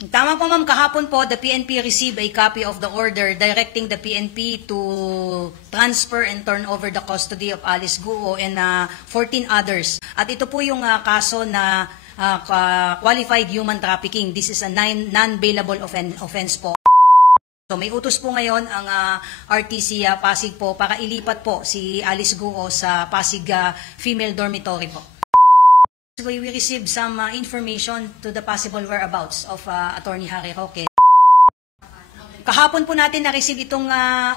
Tama po ma'am, kahapon po the PNP received a copy of the order directing the PNP to transfer and turn over the custody of Alice Guo and 14 others. At ito po yung kaso na qualified human trafficking. This is a non-bailable offense po. So may utos po ngayon ang RTC Pasig po para ilipat po si Alice Guo sa Pasig female dormitory po. We received some information to the possible whereabouts of Attorney Harry Roque. Kahapon po natin na-receive itong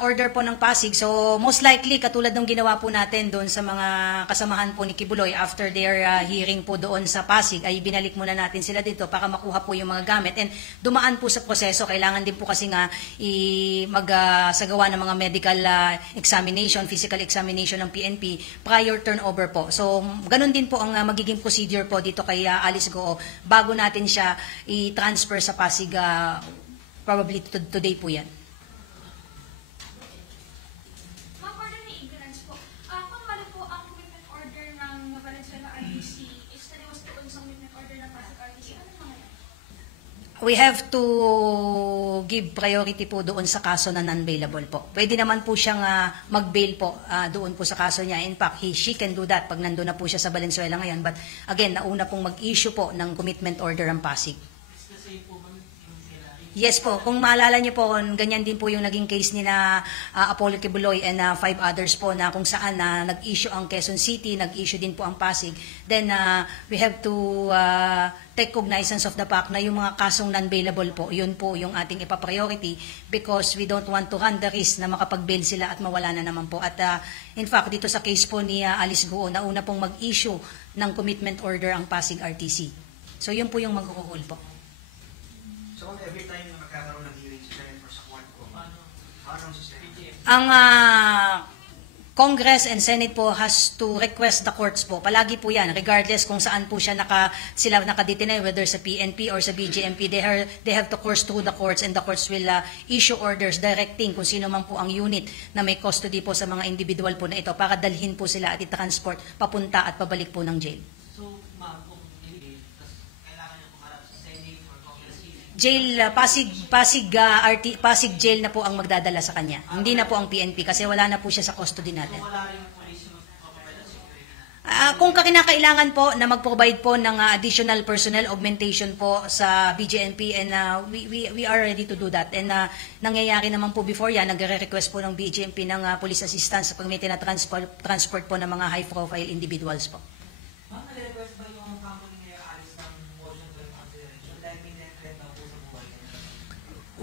order po ng Pasig. So most likely, katulad ng ginawa po natin doon sa mga kasamahan po ni Kibuloy after their hearing po doon sa Pasig, ay binalik muna natin sila dito para makuha po yung mga gamit. And dumaan po sa proseso, kailangan din po kasi nga magsagawa ng mga medical examination, physical examination ng PNP prior turnover po. So ganun din po ang magiging procedure po dito kay Alice Guo bago natin siya i-transfer sa Pasig. Probably today po yan. Ma'am, pardon me, ignorance po. Kung ano po ang commitment order ng Valenzuela RTC is taliwas doon sa commitment order ng Pasig RTC, ano mga yan? We have to give priority po doon sa kaso na non-bailable po. Pwede naman po siyang mag-bail po doon po sa kaso niya. In fact, she can do that pag nandun na po siya sa Valenzuela ngayon. But again, nauna pong mag-issue po ng commitment order ang Pasig. Yes po, kung maalala niyo po, ganyan din po yung naging case ni na Apollo Kibuloy and 5 others po na kung saan nag-issue ang Quezon City, nag-issue din po ang Pasig. Then we have to take cognizance of the fact na yung mga kasong non-bailable po, yun po yung ating ipa-priority because we don't want to run the risk na makapag-bail sila at mawala na naman po. At in fact, dito sa case po ni Alice Guo, nauna pong mag-issue ng commitment order ang Pasig RTC. So yun po yung mag-uuhol po. So every time na magkakaroon ng hearing sila for sa court po, paano system? Ang Congress and Senate po has to request the courts po. Palagi po yan, regardless kung saan po sila nakadetine, whether sa PNP or sa BJMP, they have to course through the courts and the courts will issue orders directing kung sino man po ang unit na may custody po sa mga individual po na ito para dalhin po sila at i-transport papunta at pabalik po ng jail. Jail, Pasig jail na po ang magdadala sa kanya. Hindi na po ang PNP kasi wala na po siya sa custody natin. Kung kinakailangan po na mag-provide po ng additional personnel augmentation po sa BJNP and we are ready to do that. And nangyayari naman po before yan, nagre-request po ng BJNP ng police assistance sa pag may transport po ng mga high-profile individuals po.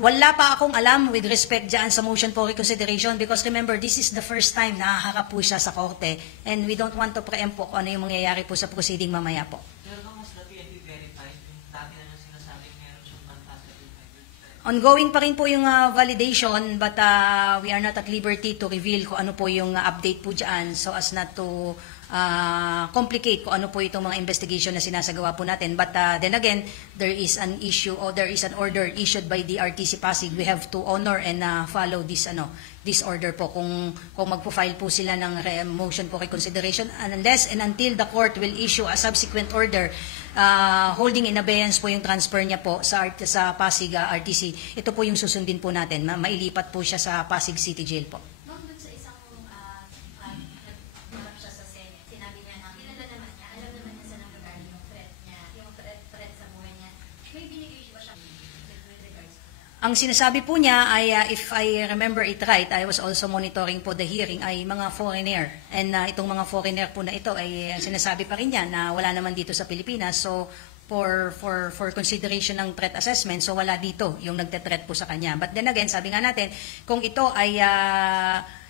Wala pa akong alam with respect dyan sa motion for reconsideration because remember, this is the first time na haharap po siya sa korte and we don't want to preempt po kung ano yung mangyayari po sa proceeding mamaya po. Ongoing pa rin po yung validation but we are not at liberty to reveal kung ano po yung update po dyan so as not to complicate kung ano po itong mga investigation na sinasagawa po natin. But then again, there is an issue or there is an order issued by the RTC Pasig. We have to honor and follow this order po. Kung magpo-file po sila ng motion for reconsideration unless and until the court will issue a subsequent order holding in abeyance po yung transfer niya po sa Pasig RTC. Ito po yung susundin po natin. Mailipat po siya sa Pasig City Jail po. Ang sinasabi po niya ay, if I remember it right, I was also monitoring po the hearing, ay mga foreigner. And itong mga foreigner po na ito ay sinasabi pa rin niya na wala naman dito sa Pilipinas. So, for consideration ng threat assessment, so wala dito yung nagte-threat po sa kanya. But then again, sabi nga natin, kung ito ay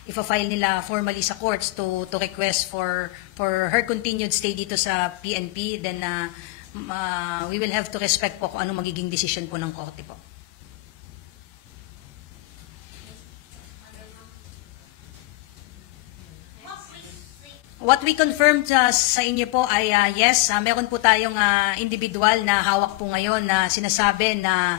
ipa-file nila formally sa courts to request for her continued stay dito sa PNP, then we will have to respect po kung ano magiging decision po ng korte po. What we confirmed sa inyo po ay yes, meron po tayong individual na hawak po ngayon na sinasabi na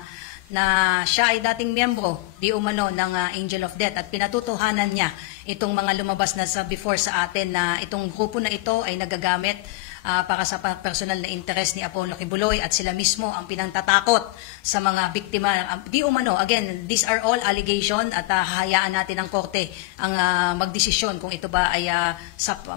siya ay dating miyembro di umano ng Angel of Death at pinatutuhanan niya itong mga lumabas na sa before sa atin na itong grupo na ito ay nagagamit para sa personal na interest ni Apollo Kibuloy at sila mismo ang pinangtatakot sa mga biktima. Di umano, again, these are all allegation at hahayaan natin ang korte ang magdesisyon kung ito ba ay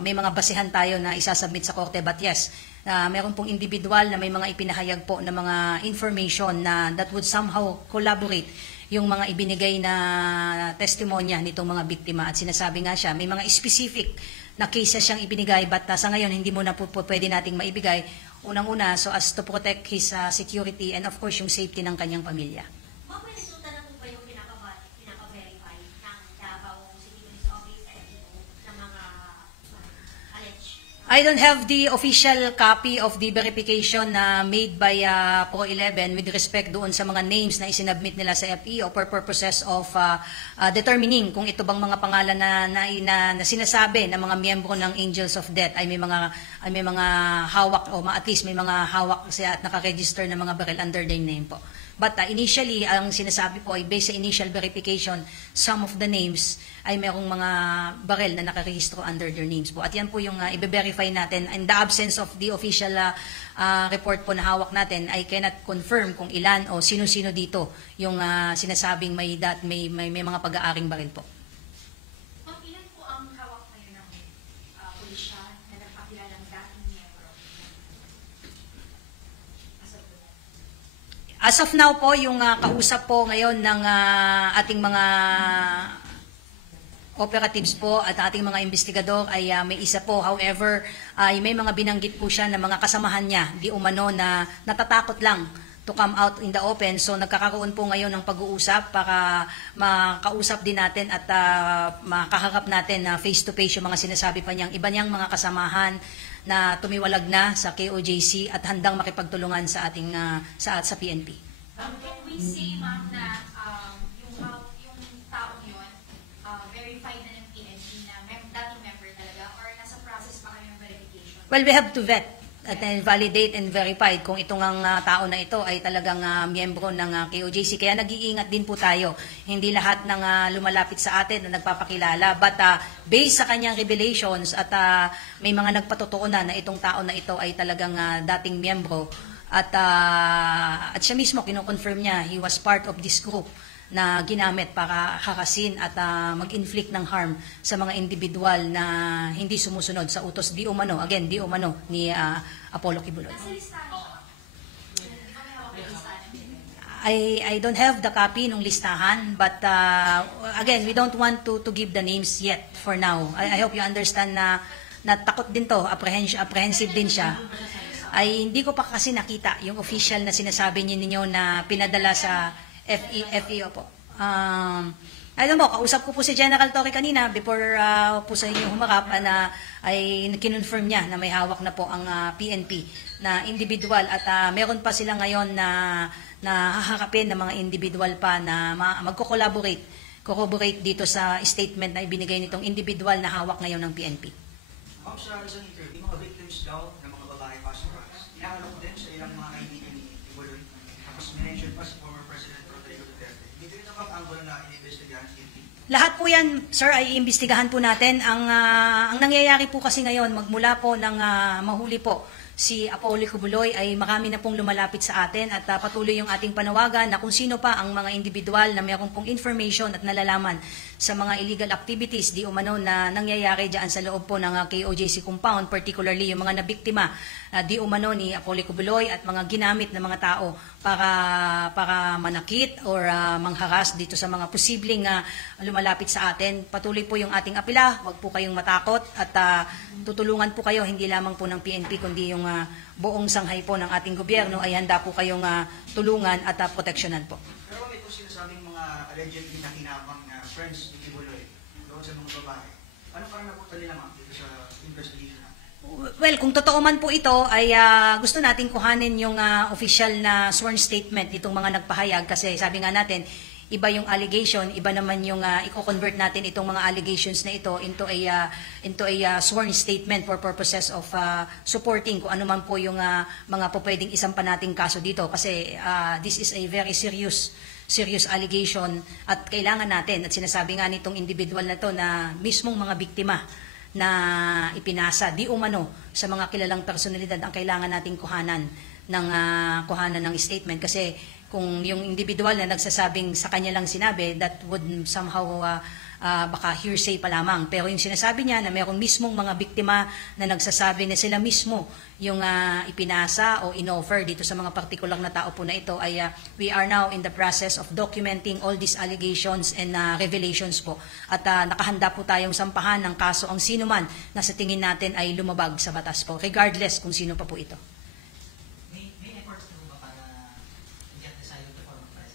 may mga basehan tayo na isasubmit sa korte. But yes, meron pong individual na may mga ipinahayag po na mga information na that would somehow collaborate yung mga ibinigay na testimonya nitong mga biktima. At sinasabi nga siya, may mga specific na cases siyang ibinigay, but sa ngayon hindi mo na po pwede nating maibigay. Unang-una, so as to protect his security and of course yung safety ng kanyang pamilya. Ma'am, may resulta na po ba yung pinaka-verify ng Davao City Police Office ng mga alleged? I don't have the official copy of the verification na made by Pro11 with respect doon sa mga names na isinabmit nila sa FEO for purposes of determining kung ito bang mga pangalan na sinasabi ng mga miyembro ng Angels of Death ay may mga hawak o at least may mga hawak siya at nakaregister na mga barrel under their name po. But initially, ang sinasabi po ay based sa initial verification, some of the names ay merong mga barel na nakarehistro under their names po. At yan po yung i-verify natin. In the absence of the official report po na hawak natin, I cannot confirm kung ilan o sino-sino dito yung sinasabing may mga pag-aaring baril po. Ma'am, ilan po ang hawak ngayon ng pulisya na nagpakilalang dating miyembro? As of now po, yung kausap po ngayon ng ating mga operatives po at ating mga investigador ay may isa po. However, may mga binanggit po siya na mga kasamahan niya, di umano na natatakot lang to come out in the open. So nagkakaroon po ngayon ng pag-uusap para makausap din natin at makaharap natin na face-to-face yung mga sinasabi pa niyang iba niyang mga kasamahan na tumiwalag na sa KOJC at handang makipagtulungan sa ating sa PNP. Can we say, ma'am, na yung taong yun, verified na ng PNP na dating member talaga or nasa process pa kayo ng verification? Well, we have to vet at validate and verify kung itong tao na ito ay talagang miyembro ng KOJC. Kaya nag-iingat din po tayo. Hindi lahat ng lumalapit sa atin na nagpapakilala. But based sa kanyang revelations at may mga nagpatotoo na itong tao na ito ay talagang dating miyembro. At siya mismo, kinoconfirm niya, he was part of this group na ginamit para harasin at mag-inflict ng harm sa mga individual na hindi sumusunod sa utos di umano ni Apollo Kibuloy. Nasa listahan siya. Di ba may hawak na listahan? I don't have the copy ng listahan, but again, we don't want to give the names yet for now. I hope you understand na takot din to, apprehensive din siya. Ay hindi ko pa kasi nakita yung official na sinasabi ninyo na pinadala sa FEO po. I don't know, kausap ko po si General Torre kanina before po sa inyo humarap na ay kinonfirm niya na may hawak na po ang PNP na individual at meron pa sila ngayon na haharapin ng mga individual pa na corroborate dito sa statement na ibinigay nitong individual na hawak ngayon ng PNP. Ma'am, sa isang interview, mga victims daw ng mga babae pastoras, inahalok din sa ilang mga kaibigan ni Kibuloy. Tapos minention pa si former President Rodrigo Duterte. Hindi rin naman ang gulo na inimbestigahan ni PNP. Lahat po yan, sir, ay iimbestigahan po natin. Ang nangyayari po kasi ngayon, magmula po ng mahuli po si Apollo Kibuloy ay marami na pong lumalapit sa atin at patuloy yung ating panawagan na kung sino pa ang mga individual na mayroon pong information at nalalaman sa mga illegal activities di umano na nangyayari dyan sa loob po ng KOJC compound, particularly yung mga nabiktima di umano ni Apollo Kibuloy at mga ginamit na mga tao para manakit or mangharas dito sa mga posibleng lumalapit sa atin. Patuloy po yung ating apela, huwag po kayong matakot at tutulungan po kayo hindi lamang po ng PNP kundi yung buong sanghay po ng ating gobyerno ay handa po kayong tulungan at proteksyonan po. Pero ito sinasabing mga allegedly na kinabang na friends ni Kibuloy doon sa mga babae. Ano parang napunta nila ma'am dito sa investigation natin? Well, kung totoo man po ito, ay gusto natin kuhanin yung official na sworn statement itong mga nagpahayag kasi sabi nga natin, iba yung allegation, iba naman yung i-convert natin itong mga allegations na ito into a sworn statement for purposes of supporting kung ano man po yung mga pwedeng isampa nating kaso dito kasi this is a very serious allegation at kailangan natin at sinasabi nga nitong individual na to na mismong mga biktima na ipinasa di umano sa mga kilalang personalidad ang kailangan nating kuhanan ng statement, kasi kung yung individual na nagsasabing sa kanya lang sinabi, that would somehow baka hearsay pa lamang. Pero yung sinasabi niya na mayroong mismong mga biktima na nagsasabi na sila mismo yung ipinasa o inoffer dito sa mga partikular na tao po na ito, ay we are now in the process of documenting all these allegations and revelations po. At nakahanda po tayong sampahan ng kaso ang sino man na sa tingin natin ay lumabag sa batas po, regardless kung sino pa po ito. May efforts na ba para get the side of the former president?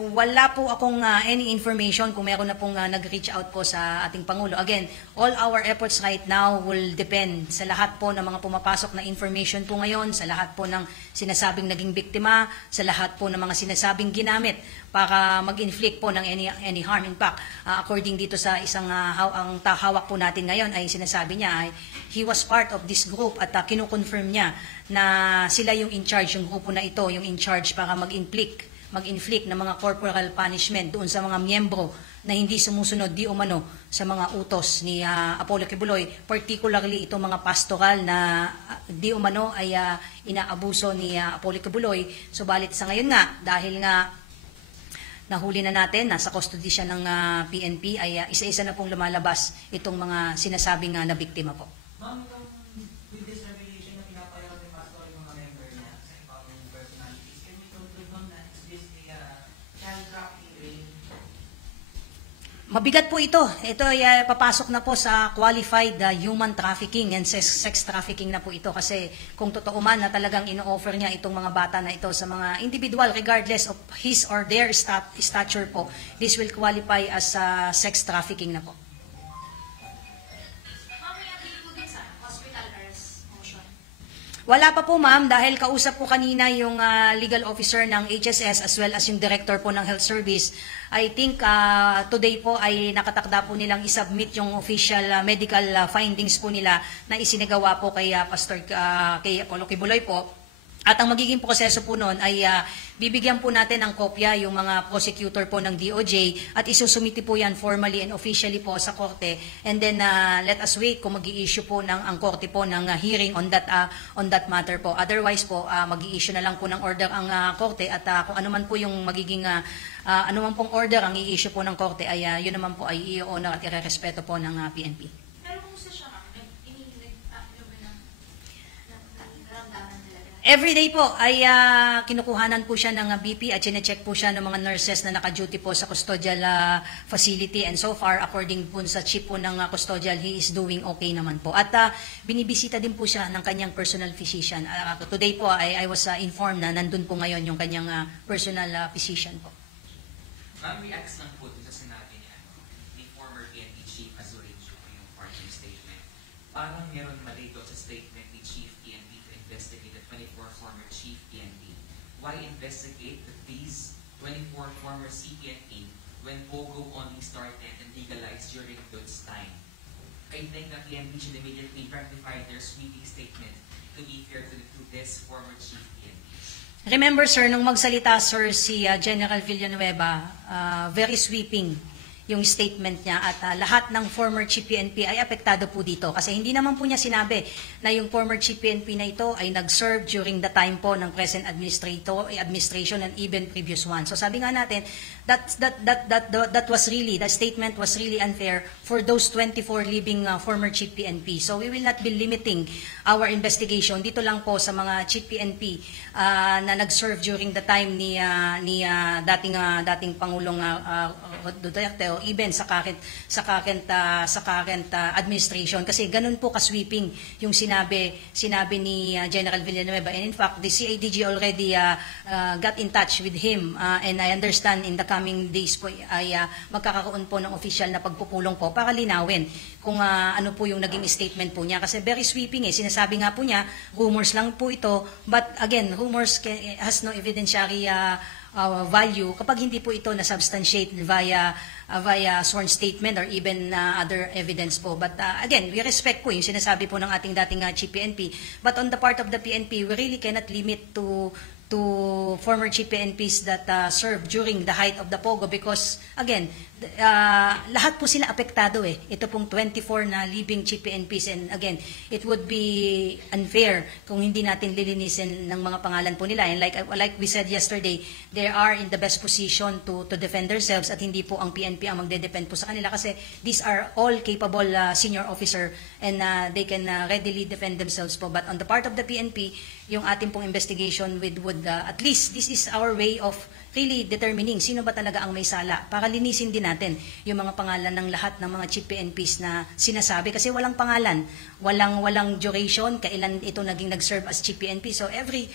Wala po akong any information kung meron na pong nag-reach out po sa ating Pangulo. Again, all our efforts right now will depend sa lahat po ng mga pumapasok na information po ngayon, sa lahat po ng sinasabing naging biktima, sa lahat po ng mga sinasabing ginamit para mag-inflict po ng any harm. In fact, according dito sa isang ang hawak po natin ngayon ay sinasabi niya ay he was part of this group at kinukonfirm niya na sila yung in charge, yung grupo na ito, yung in charge para mag-inflict ng mga corporal punishment doon sa mga miyembro na hindi sumusunod di umano sa mga utos ni Apollo Kibuloy, particularly itong mga pastoral na di umano ay inaabuso ni Apollo Kibuloy. Subalit sa ngayon nga, dahil nga nahuli na natin, nasa custody siya ng PNP, ay isa-isa na pong lumalabas itong mga sinasabing na biktima po. Ma'am, with this revelation na pinapayaw ni Pastor yung mga member niya sa ibang personalities, can we conclude, ma'am, na is this a child trafficking ring? Mabigat po ito. Ito ay papasok na po sa qualified human trafficking and sex trafficking na po ito, kasi kung totoo man na talagang ino-offer niya itong mga bata na ito sa mga individual regardless of his or their stature po, this will qualify as sex trafficking na po. Ma'am, may update po din sa hospital arrest motion. Wala pa po ma'am, dahil kausap po kanina yung legal officer ng HSS as well as yung director po ng health service. I think today po ay nakatakda po nilang isubmit yung official medical findings po nila na isinagawa po kay kay Apollo Kibuloy po. At ang magiging proseso po noon ay bibigyan po natin ng kopya yung mga prosecutor po ng DOJ at isusumiti po yan formally and officially po sa korte, and then let us wait kung mag-i-issue po ang korte po ng hearing on that matter po. Otherwise po mag-i-issue na lang po ng order ang korte, at kung ano man po yung magiging ano man pong order ang i-issue po ng korte ay yun naman po ay i-honor at i-respeto po ng PNP. Pero kung sa siya, ma'am, naramdaman talaga. Everyday po ay kinukuhanan po siya ng BP at chinecheck po siya ng mga nurses na naka-duty po sa custodial facility, and so far according po sa chief po ng custodial, he is doing okay naman po. At binibisita din po siya ng kanyang personal physician. Today po I was informed na nandun po ngayon yung kanyang personal physician po. Ma'am, reacts lang po dun sa sinabi niya, ni former PNP Chief Azurejo yung parting statement. Parang meron mali doon sa statement ni Chief PNP to investigate the 24 former Chief PNP. Why investigate these 24 former CPNP when POGO only started and legalized during those time? I think that PNP should immediately rectify their sweeping statement to be fair to this former Chief PNP. Remember sir, nung magsalita sir si General Villanueva, very sweeping yung statement niya, at lahat ng former Chief PNP ay apektado po dito, kasi hindi naman po niya sinabi na yung former Chief PNP na ito ay nag-serve during the time po ng present administration and even previous one. So sabi nga natin, that was really, the statement was really unfair for those 24 living former Chief PNP. So we will not be limiting our investigation dito lang po sa mga Chief PNP na nag-serve during the time ni dating Pangulong Duterte, o even sa current administration, kasi ganun po ka-sweeping yung sinabi ni General Villanueva. And in fact, the CIDG already got in touch with him, and I understand in the coming days po ay magkakaroon po ng official na pagpupulong po para linawin kung ano po yung naging statement po niya, kasi very sweeping sinasabi nga po niya, rumors lang po ito, but again, rumors has no evidentiary value kapag hindi po ito na-substantiate via sworn statement or even other evidence po. But again, we respect po yung sinasabi po ng ating dating Chief PNP, but on the part of the PNP, we really cannot limit to to former chief PNPs that served during the height of the Pogo because, again, lahat po sila apektado eh. Ito pong 24 na living chief PNPs and again, it would be unfair kung hindi natin lilinisin ng mga pangalan po nila. And like we said yesterday, they are in the best position to defend themselves at hindi po ang PNP ang magde-depend po sa kanila kasi these are all capable senior officer and they can readily defend themselves po. But on the part of the PNP, yung ating pong investigation would at least this is our way of really determining sino ba talaga ang may sala para linisin din natin yung mga pangalan ng lahat ng mga chief PNPs na sinasabi kasi walang pangalan, walang duration, kailan ito naging nag-serve as chief PNP. So every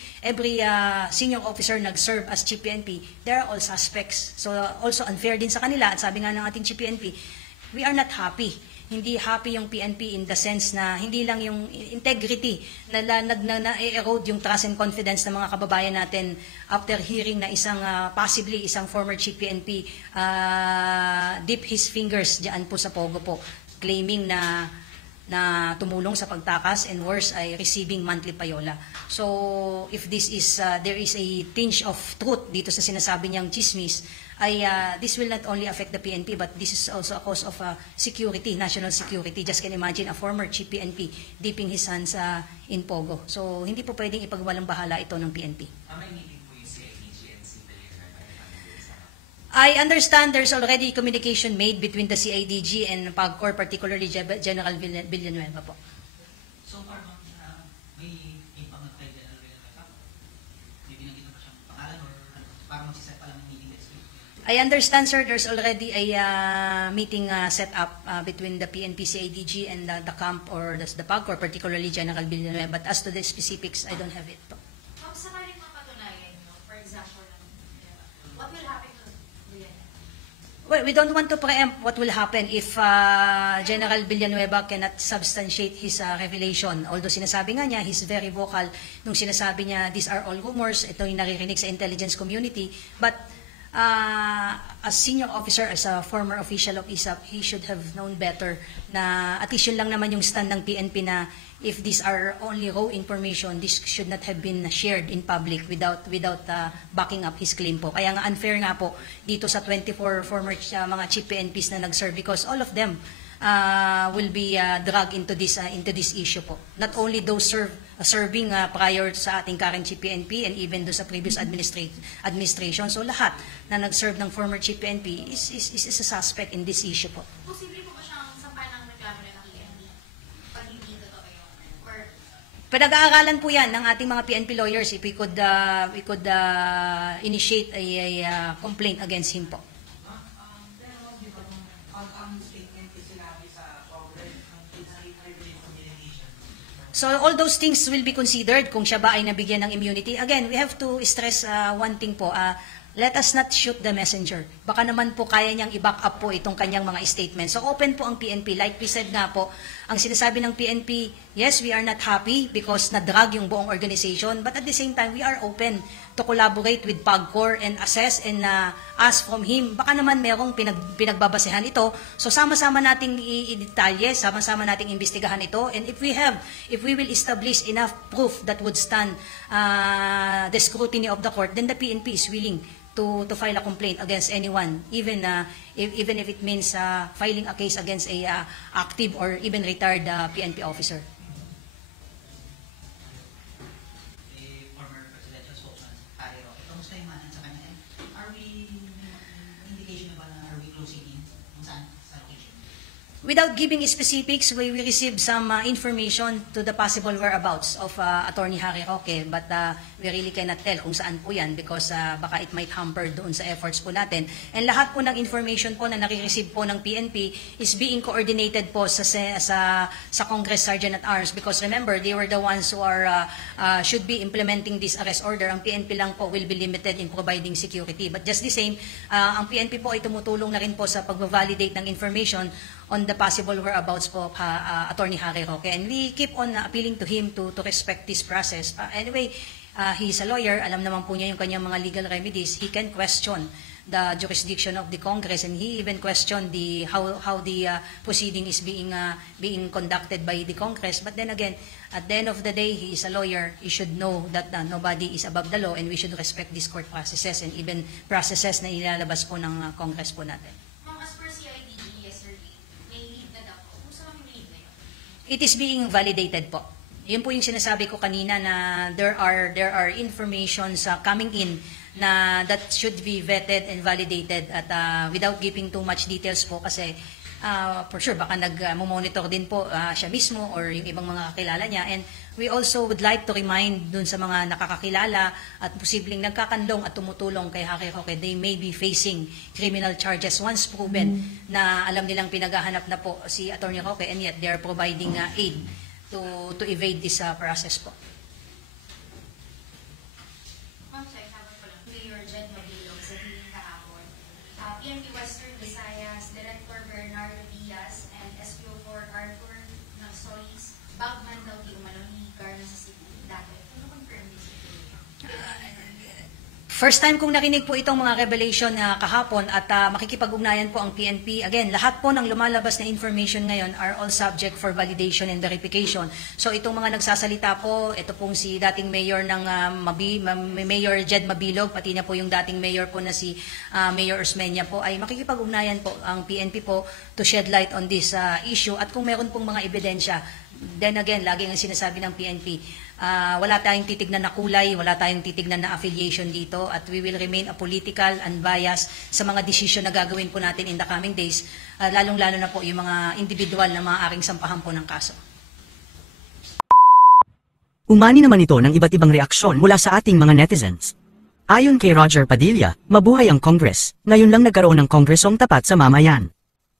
senior officer nag-serve as chief PNP, they are all suspects. So also unfair din sa kanila at sabi nga ng ating chief PNP, we are not happy. Hindi happy yung PNP in the sense na hindi lang yung integrity na-erode yung trust and confidence ng mga kababayan natin after hearing na possibly isang former chief PNP dip his fingers diyan po sa Pogo po, claiming na tumulong sa pagtakas and worse ay receiving monthly payola. So if this is there is a tinge of truth dito sa sinasabi niyang chismis, this will not only affect the PNP but this is also a cause of security, national security. Just can imagine a former chief PNP dipping his hands in Pogo. So hindi po pwedeng ipagwalang bahala ito ng PNP. May meeting po yung CIDG and CIDG. I understand there's already communication made between the CIDG and PAGCOR, particularly General Villanueva po. So far, may impact kay General Villanueva? May binanggit na ba siyang pangalan or parang magsiset pa lang ng meeting next week? I understand, sir, there's already a meeting set up between the PNP CIDG and the camp or the PAGCOR, particularly General Villanueva. But as to the specifics, I don't have it po. Kung sakaling mapatunayan, for example, what will happen to Villanueva? Well, we don't want to preempt what will happen if General Villanueva cannot substantiate his revelation. Although sinasabi nga niya, he's very vocal nung sinasabi niya, these are all rumors, ito yung naririnig sa intelligence community. But as senior officer, as a former official of ISAP, he should have known better na at least yun lang naman yung stand ng PNP na if these are only raw information, this should not have been shared in public without backing up his claim po. Kaya nga unfair nga po dito sa 24 former mga chief PNPs na nag-serve because all of them will be dragged into this issue po. Not only those serving prior sa ating current chief PNP and even do sa previous administration. So lahat na nag-serve ng former chief PNP is a suspect in this issue po. Posible po ba siyang sampahan ng reklamo na ng PNP pag hindi totoo yun? Or Pinag-aaralan po yan ng ating mga PNP lawyers if we could initiate a complaint against him po. Pero di ba pag ang statement is sinabi sa Congress, it's a privilege communication. So all those things will be considered kung siya ba ay nabigyan ng immunity. Again, we have to stress one thing po. Let us not shoot the messenger. Baka naman po kaya niyang i-back up po itong kanyang mga statements. So open po ang PNP. Like we said nga po, ang sinasabi ng PNP, yes, we are not happy because na-drag yung buong organization. But at the same time, we are open to collaborate with PAGCOR and assess and ask from him. Baka naman merong pinagbabasehan ito. So sama-sama nating i-detalye, sama-sama nating imbestigahan ito. And if we will establish enough proof that would stand the scrutiny of the court, then the PNP is willing to file a complaint against anyone, even if it means filing a case against a active or even retired PNP officer. The former presidential spokesman, Harry Roque, kamusta yung manan sa kanya? Are we, indication na ba na are we closing in kung saan sa location? Without giving specifics, we received some information to the possible whereabouts of Attorney Harry Roque, but we really cannot tell kung saan po yan because baka it might hamper doon sa efforts po natin. And lahat po ng information po na nare-receive po ng PNP is being coordinated po sa Congress Sergeant at Arms because remember, they were the ones who should be implementing this arrest order. Ang PNP lang po will be limited in providing security. But just the same, ang PNP po ay tumutulong na rin po sa pag-validate ng information on the possible whereabouts po of Attorney Harry Roque. And we keep on appealing to him to respect this process. Anyway, he's a lawyer. Alam naman po niya yung kanyang mga legal remedies. He can question the jurisdiction of the Congress, and he even questioned how the proceeding is being conducted by the Congress. But then again, at the end of the day, he is a lawyer. He should know that nobody is above the law, and we should respect these court processes and even processes na ilalabas po ng Congress po natin. Ma'am, as per CIDE yesterday, may lead na daw po. Kung saan yung lead na yun? It is being validated po. Yun po yung sinasabi ko kanina na there are informations coming in na that should be vetted and validated at without giving too much details po kasi for sure baka nag-monitor din po siya mismo or yung ibang mga kakilala niya, and we also would like to remind dun sa mga nakakakilala at posibleng nagkakandong at tumutulong kay Harry Roque, they may be facing criminal charges once proven na alam nilang pinaghahanap na po si Attorney Roque, and yet they are providing aid to evade this process po. Ma'am, sorry, habang ko lang. Mayor Jed Mabilog sa hearing kahapon. PNP Western Visayas, Director Bernardo Diaz, and SPO4 Arthur Solis, bagman daw di umano ni Garna sa Cebu dati. Ano confirm this? First time kong narinig po itong mga revelation kahapon at makikipag-ugnayan po ang PNP. Again, lahat po ng lumalabas na information ngayon are all subject for validation and verification. So itong mga nagsasalita po, ito pong si dating mayor ng Mayor Jed Mabilog, pati na po yung dating mayor po na si Mayor Osmeña po, ay makikipag-ugnayan po ang PNP po to shed light on this issue, at kung meron pong mga ebidensya. Then again, lagi ang sinasabi ng PNP, wala tayong titignan na kulay, wala tayong titignan na affiliation dito, at we will remain apolitical, unbiased sa mga desisyon na gagawin po natin in the coming days, lalong-lalo na po yung mga individual na maaaring sampahan po ng kaso. Umani naman ito ng iba't ibang reaksyon mula sa ating mga netizens. Ayon kay Roger Padilla, mabuhay ang Congress, ngayon lang nagkaroon ng Kongresong tapat sa mamayan.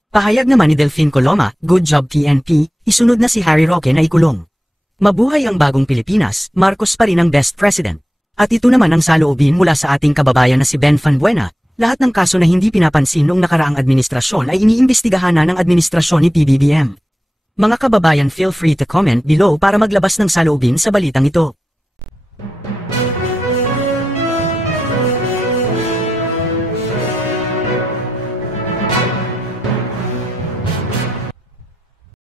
Pahayag naman ni Delphine Coloma, good job PNP, isunod na si Harry Roque na ikulong. Mabuhay ang bagong Pilipinas, Marcos pa rin ang best president. At ito naman ang saloobin mula sa ating kababayan na si Ben Fanbuena, lahat ng kaso na hindi pinapansin noong nakaraang administrasyon ay iniimbestigahan na ng administrasyon ni PBBM. Mga kababayan, feel free to comment below para maglabas ng saloobin sa balitang ito.